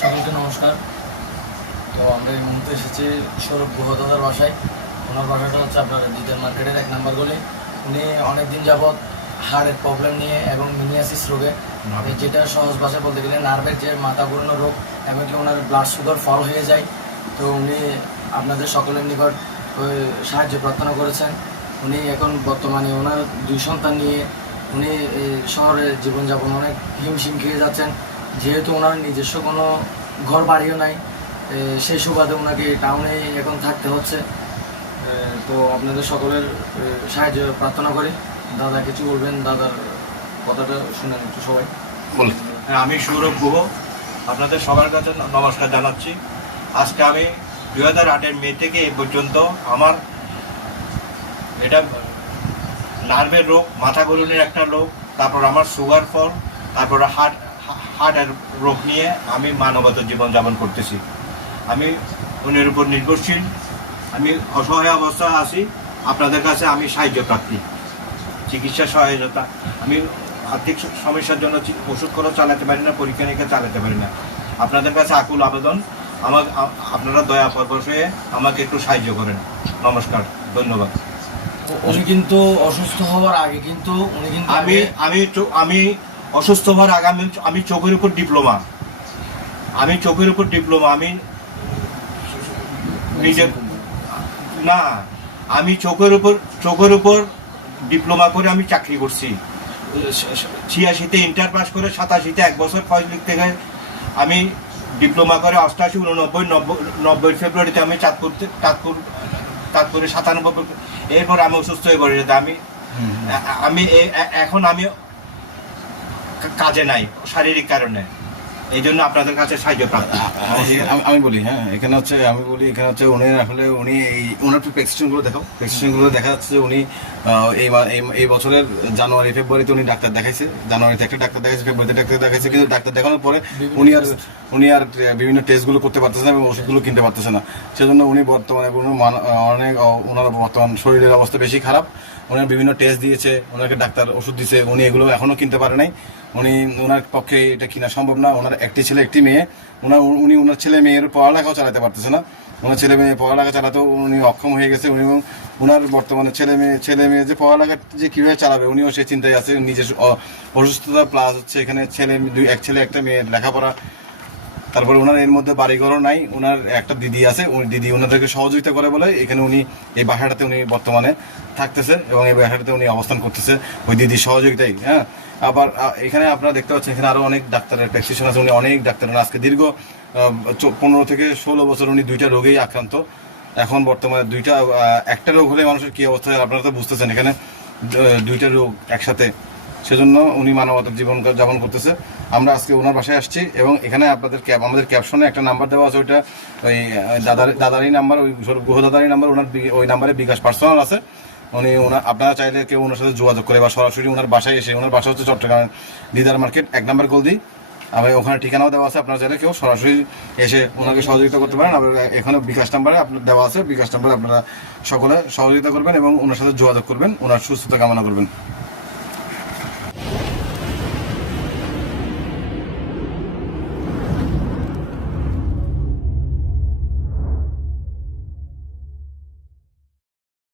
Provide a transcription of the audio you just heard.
সকলকে নমস্কার। তো আমরা এই মুহূর্তে এসেছি সৌরভ গুহ দাদার বাসায়। ওনার বাসাটা হচ্ছে আপনার ডিজিটাল মার্কেটের 1 নম্বর গলি। উনি অনেকদিন যাবৎ হাড়ের প্রবলেম নিয়ে এবং মিনিয়াসিস রোগে, যেটা সহজ ভাষায় বলতে গেলে নার্ভের যে মাথা ঘুরানো রোগ, এমনকি ওনার ব্লাড সুগার ফল হয়ে যায়। তো উনি আপনাদের সকলের নিকট সাহায্য প্রার্থনা করেছেন। উনি এখন বর্তমানে ওনার 2 সন্তান নিয়ে উনি শহরে জীবনযাপন অনেক হিমশিম খেয়ে যাচ্ছেন, যেহেতু ওনার নিজস্ব কোনো ঘর বাড়িও নাই। সেই সুবাদে ওনাকে টাউনে এখন থাকতে হচ্ছে। তো আপনাদের সকলের সাহায্য প্রার্থনা করি। দাদা কিছু বলবেন? দাদার কথাটা শুনেন একটু সবাই। হ্যাঁ, আমি সৌরভ গুহ আপনাদের সবার কাছে নমস্কার জানাচ্ছি। আজকে আমি 2008 মে থেকে এ পর্যন্ত আমার এটা নার্ভের রোগ, মাথা ঘুরনের একটা রোগ, তারপর আমার সুগার ফল, তারপর হার্টের রোগ নিয়ে আমি মানবত জীবনযাপন করতেছি। আমি উনির উপর নির্ভরশীল। আমি অসহায় অবস্থায় আছি। আপনাদের কাছে আমি সাহায্য প্রার্থী, চিকিৎসা সহায়তা। আমি আর্থিক সমস্যার জন্য ওষুধ করে চালাতে পারি না, পরীক্ষা নিরীক্ষা চালাতে পারি না। আপনাদের কাছে আকুল আবেদন, আপনারা দয়া পরবশ হয়ে আমাকে একটু সাহায্য করেন। নমস্কার, ধন্যবাদ। উনি কিন্তু অসুস্থ হওয়ার আগে কিন্তু আমি অসুস্থ হওয়ার আগে আমি চোখের উপর ডিপ্লোমা, আমি নিজের না, আমি চোখের উপর ডিপ্লোমা করে আমি চাকরি করছি। 86-তে ইন্টার পাস করে 87-তে 1 বছর ফয়জলিক থেকে আমি ডিপ্লোমা করে 88, 89, 90 ফেব্রুয়ারিতে আমি তারপরে 97। এরপর আমি অসুস্থ হয়ে পড়ে যেতে এখন আমি কাজে নাই শারীরিক কারণে। এই জন্য আপনাদের কাছে সাহায্য প্রাপ্ত। আমি বলি, হ্যাঁ, এখানে হচ্ছে উনি আসলে ওনার প্রেসক্রিপশনগুলো দেখা যাচ্ছে যে উনি এই বছরের জানুয়ারি ফেব্রুয়ারিতে উনি ডাক্তার দেখাইছে। জানুয়ারিতে একটা ডাক্তার দেখাইছে, ফেব্রুয়ারিতে ডাক্তার দেখাইছে, কিন্তু ডাক্তার দেখানোর পরে উনি আর বিভিন্ন টেস্টগুলো করতে পারতেছে না এবং ওষুধগুলো কিনতে পারতেছে না। সেজন্য উনি বর্তমানে ওনার বর্তমান শরীরের অবস্থা বেশি খারাপ। ওনার বিভিন্ন টেস্ট দিয়েছে, ওনাকে ডাক্তার ওষুধ দিয়েছে, উনি এগুলো এখনও কিনতে পারে নাই। ওনার পক্ষে এটা কিনা সম্ভব না। ওনার একটি ছেলে একটি মেয়ে। উনি ওনার ছেলে মেয়ের পড়ালেখাও চালাতে পারতেছে না। ওনার ছেলে মেয়ে পড়ালেখা চালাতেও উনি অক্ষম হয়ে গেছে। ওনার বর্তমানে ছেলে মেয়ে যে পড়ালেখা যে কীভাবে চালাবে উনিও সেই চিন্তায় আছে। নিজের অসুস্থতা প্লাস হচ্ছে এখানে এক ছেলে একটা মেয়ের লেখাপড়া। তারপরে ওনার এর মধ্যে বাড়িঘরও নাই। ওনার একটা দিদি আছে, দিদি ওনাদেরকে সহযোগিতা করে বলে এখানে উনি এই বাসাটাতে উনি বর্তমানে থাকতেছে এবং এই বাসাটাতে উনি অবস্থান করতেছে ওই দিদির সহযোগিতায়। হ্যাঁ, আবার এখানে আপনারা দেখতে পাচ্ছেন এখানে আরও অনেক ডাক্তারের প্র্যাকটিশন আছে। উনি অনেক ডাক্তার, আজকে দীর্ঘ 15 থেকে 16 বছর উনি 2টা রোগেই আক্রান্ত। এখন বর্তমানে একটা রোগ হলে মানুষের কী অবস্থা হয় আপনারা তো বুঝতেছেন। এখানে 2টা রোগ একসাথে, সেজন্য উনি মানবতার জীবন যাপন করতেছে। আমরা আজকে ওনার বাসায় আসছি এবং এখানে আমাদের ক্যাপশনে একটা নাম্বার দেওয়া আছে, ওইটা ওই দাদারই নাম্বার, ওই গুহ দাদারই নাম্বার। ওই নাম্বারে বিকাশ পার্সোনাল আছে। আপনারা চাইলে কেউ ওনার সাথে যোগাযোগ করে বা সরাসরি ওনার বাসায় এসে, ওনার বাসা হচ্ছে চট্টগ্রাম ডিজিটাল মার্কেট 1 নম্বর গলি। আবার ওখানে ঠিকানাও দেওয়া আছে, আপনারা চাইলে কেউ সরাসরি এসে ওনাকে সহযোগিতা করতে পারেন। আবার এখানে বিকাশ নাম্বারে আপনার দেওয়া আছে, বিকাশ নাম্বারে আপনারা সকলে সহযোগিতা করবেন এবং ওনার সাথে যোগাযোগ করবেন, ওনার সুস্থতা কামনা করবেন।